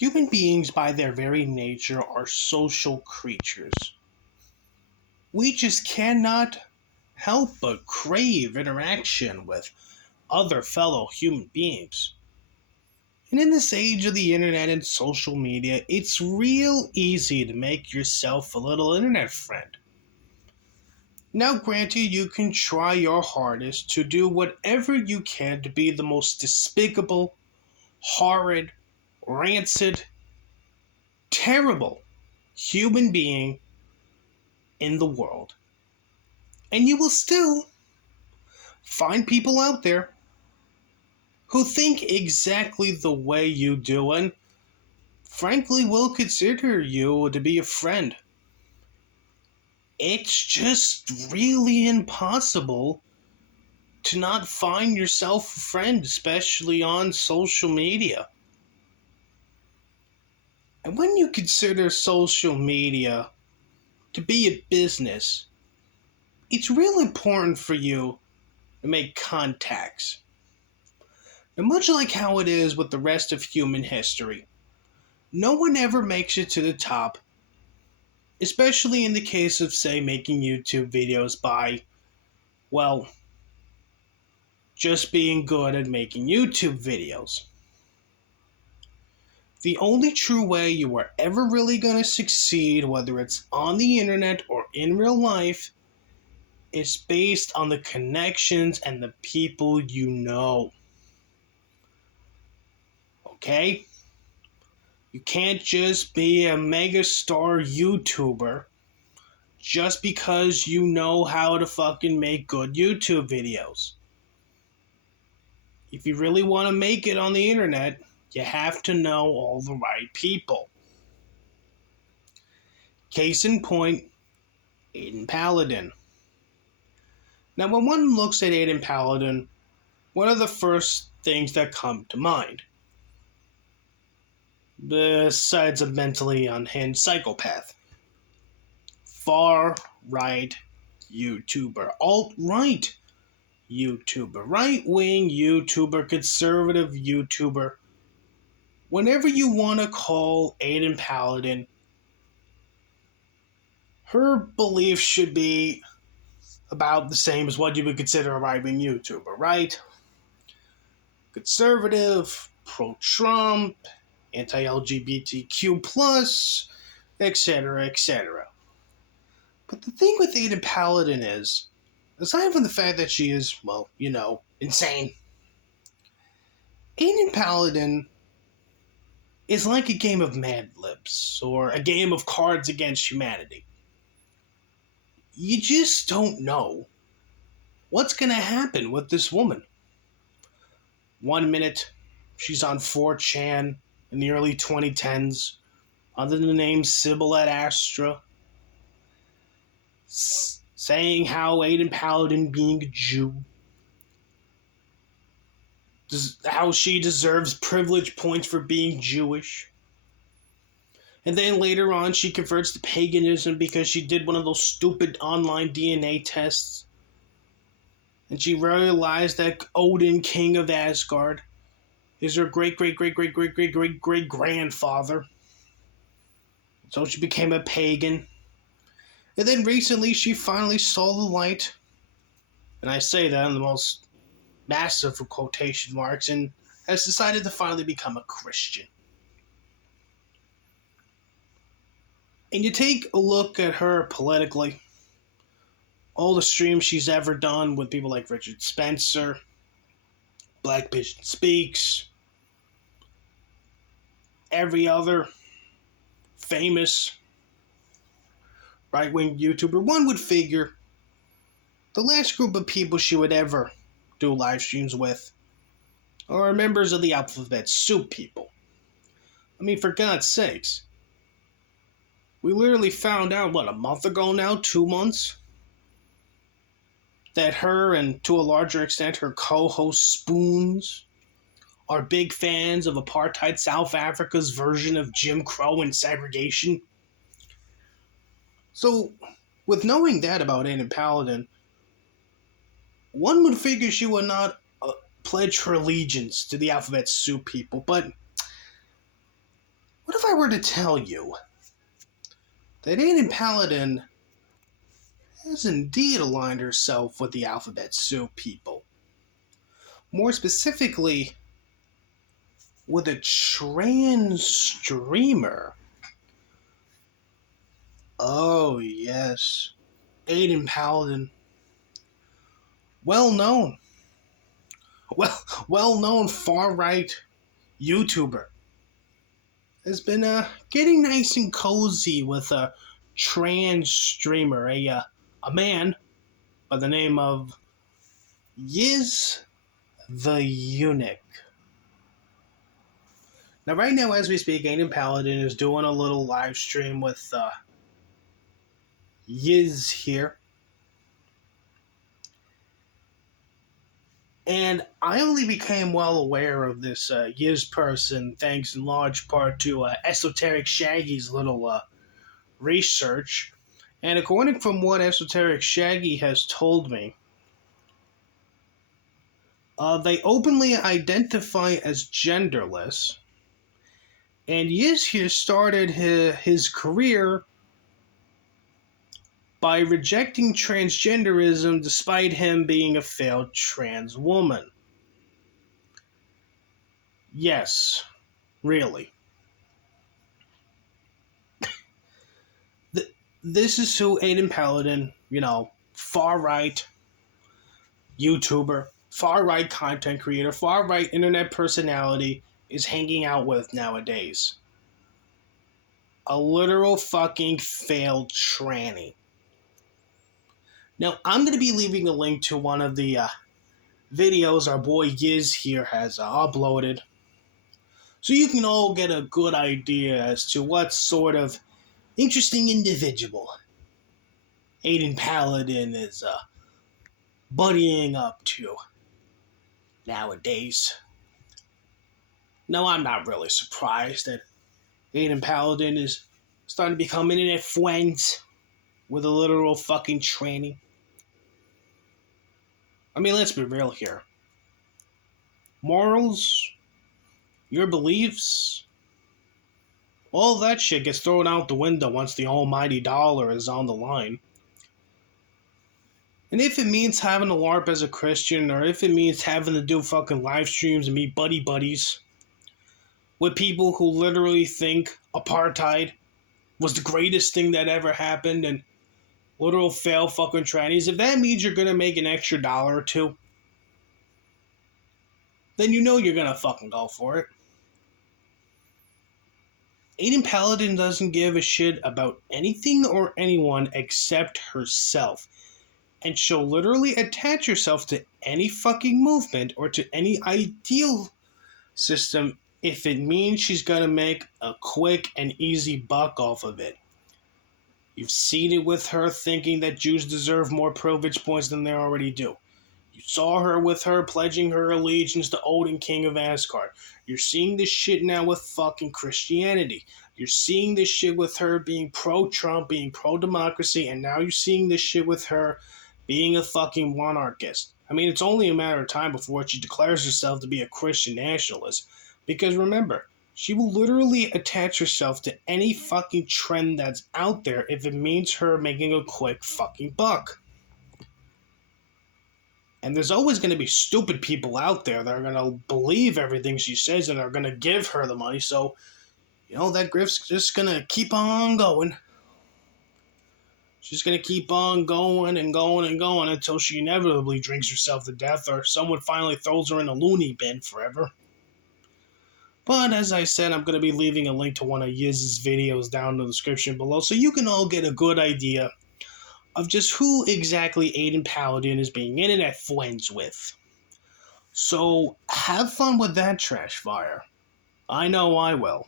Human beings, by their very nature, are social creatures. We just cannot help but crave interaction with other fellow human beings. And in this age of the internet and social media, it's real easy to make yourself a little internet friend. Now, granted, you can try your hardest to do whatever you can to be the most despicable, horrid, rancid, terrible human being in the world. And you will still find people out there who think exactly the way you do and frankly will consider you to be a friend. It's just really impossible to not find yourself a friend, especially on social media. And when you consider social media to be a business, it's real important for you to make contacts. And much like how it is with the rest of human history, no one ever makes it to the top, especially in the case of, say, making YouTube videos by, well, just being good at making YouTube videos. The only true way you are ever really going to succeed, whether it's on the internet or in real life, is based on the connections and the people you know. Okay? You can't just be a megastar YouTuber just because you know how to fucking make good YouTube videos. If you really want to make it on the internet, you have to know all the right people. Case in point, Aydin Paladin. Now, when one looks at Aydin Paladin, what are the first things that come to mind? Besides a mentally unhinged psychopath. Far right YouTuber. Alt-right YouTuber. Right-wing YouTuber. Conservative YouTuber. Whenever you want to call Aydin Paladin, her beliefs should be about the same as what you would consider a right-wing YouTuber, right? Conservative, pro-Trump, anti-LGBTQ+, etc., etc. But the thing with Aydin Paladin is, aside from the fact that she is, well, insane, Aydin Paladin is like a game of Mad Libs, or a game of Cards Against Humanity. You just don't know what's going to happen with this woman. One minute, she's on 4chan in the early 2010s under the name Sybil at Astra, saying how Aydin Paladin, being a Jew, how she deserves privilege points for being Jewish. And then later on, she converts to paganism because she did one of those stupid online DNA tests. And she realized that Odin, king of Asgard, is her great grandfather. So she became a pagan. And then recently she finally saw the light. And I say that in the most massive of quotation marks, and has decided to finally become a Christian. And you take a look at her politically, all the streams she's ever done with people like Richard Spencer, Black Pigeon Speaks, every other famous right-wing YouTuber, one would figure the last group of people she would ever do live streams with are members of the alphabet soup people. I mean, for God's sakes. We literally found out, a month ago now? 2 months? That her, and to a larger extent her co-host Spoons, are big fans of apartheid South Africa's version of Jim Crow and segregation. So, with knowing that about Aydin Paladin, one would figure she would not pledge her allegiance to the alphabet soup people, but What if I were to tell you that Aiden Paladin has indeed aligned herself with the Alphabet Soup people? More specifically, with a trans streamer. Oh, yes. Aiden Paladin. Well known. Well known far right YouTuber. Has been getting nice and cozy with a trans streamer, a man by the name of Yiz the Eunuch. Now, right now, as we speak, Aiden Paladin is doing a little live stream with Yiz here. And I only became well aware of this Yiz person thanks in large part to Esoteric Shaggy's little research. And according from what Esoteric Shaggy has told me, they openly identify as genderless. And Yiz here started his career by rejecting transgenderism despite him being a failed trans woman. Yes, really. This is who Aiden Paladin, far right YouTuber, far right content creator, far right internet personality is hanging out with nowadays. A literal fucking failed tranny. Now, I'm going to be leaving a link to one of the videos our boy Yiz here has uploaded, so you can all get a good idea as to what sort of interesting individual Aiden Paladin is buddying up to nowadays. No, I'm not really surprised that Aiden Paladin is starting to become internet friends with a literal fucking tranny. I mean, let's be real here. Morals, your beliefs, all that shit gets thrown out the window once the almighty dollar is on the line. And if it means having a LARP as a Christian, or if it means having to do fucking live streams and meet buddies with people who literally think apartheid was the greatest thing that ever happened and literal fail fucking trannies, if that means you're gonna make an extra dollar or two, then you know you're gonna fucking go for it. Aiden Paladin doesn't give a shit about anything or anyone except herself. And she'll literally attach herself to any fucking movement or to any ideal system if it means she's gonna make a quick and easy buck off of it. You've seen it with her thinking that Jews deserve more privilege points than they already do. You saw her with her pledging her allegiance to Odin, King of Asgard. You're seeing this shit now with fucking Christianity. You're seeing this shit with her being pro-Trump, being pro-democracy, and now you're seeing this shit with her being a fucking monarchist. I mean, it's only a matter of time before she declares herself to be a Christian nationalist. Because remember, she will literally attach herself to any fucking trend that's out there if it means her making a quick fucking buck. And there's always going to be stupid people out there that are going to believe everything she says and are going to give her the money. So, that grift's just going to keep on going. She's going to keep on going and going and going until she inevitably drinks herself to death or someone finally throws her in a loony bin forever. But as I said, I'm going to be leaving a link to one of Yiz's videos down in the description below so you can all get a good idea of just who exactly Aiden Paladin is being internet friends with. So have fun with that trash fire. I know I will.